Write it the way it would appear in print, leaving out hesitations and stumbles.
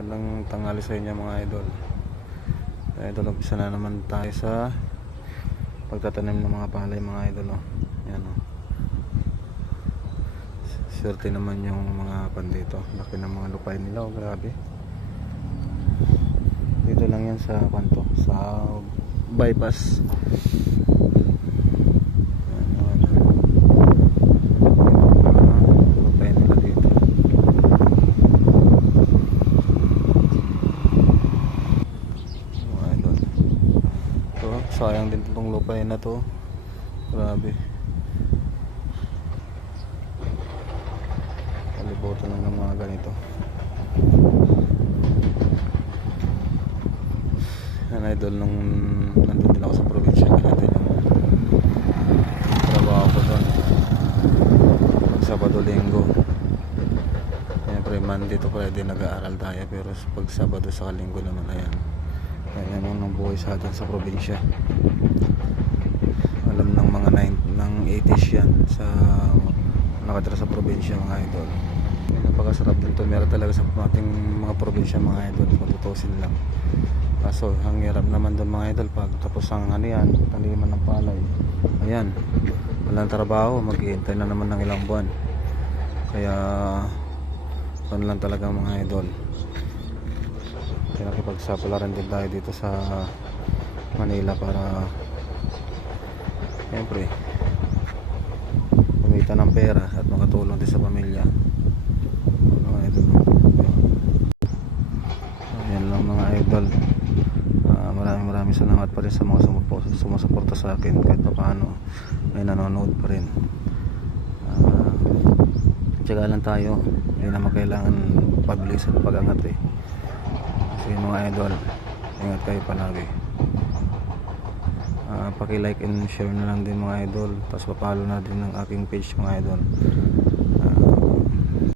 Magandang tanghali sa inyo mga idol. Idol, umpisa na naman tayo sa pagtatanim ng mga palay mga idol. Yan, swerte naman yung mga pandito. Laki ng mga lupain nila, grabe. Dito lang yan sa kanto, sa bypass. Sayang din itong lupain na to, grabe. Kalibutan lang ng mga ganito. Yan idol, nung nandun din ako sa probinsya, ganito yung trabaho ko doon Sabado Linggo. Siyempre Monday to Friday nag-aaral tayo, pero pag Sabado sa Linggo naman, ayan, yan yung buhay sa atin sa probinsya. Alam ng mga 80s yan sa nakatira sa probinsya mga idol. Napakasarap din tumira talaga sa ating mga probinsya mga idol, kung tutusin lang. Kaso ang hirap naman doon mga idol, pag tapos ang yan, taniman ng palay, ayan, walang trabaho, maghihintay na naman ng ilang buwan. Kaya doon lang talaga mga idol. Nakipagsapalaran din tayo dito sa Manila para siyempre kumita ng pera at makatulong din sa pamilya. Mga idol, ayan lang mga idol. Maraming salamat pa rin sa mga sumusuporta sa akin, kahit pa paano may nanonood pa rin. Tiyaga lang tayo, hindi naman kailangan pabilis at pag-angat Sige mga idol, ingat kayo palagi. Paki-like and share na lang din mga idol, tapos papalo na din ng aking page mga idol.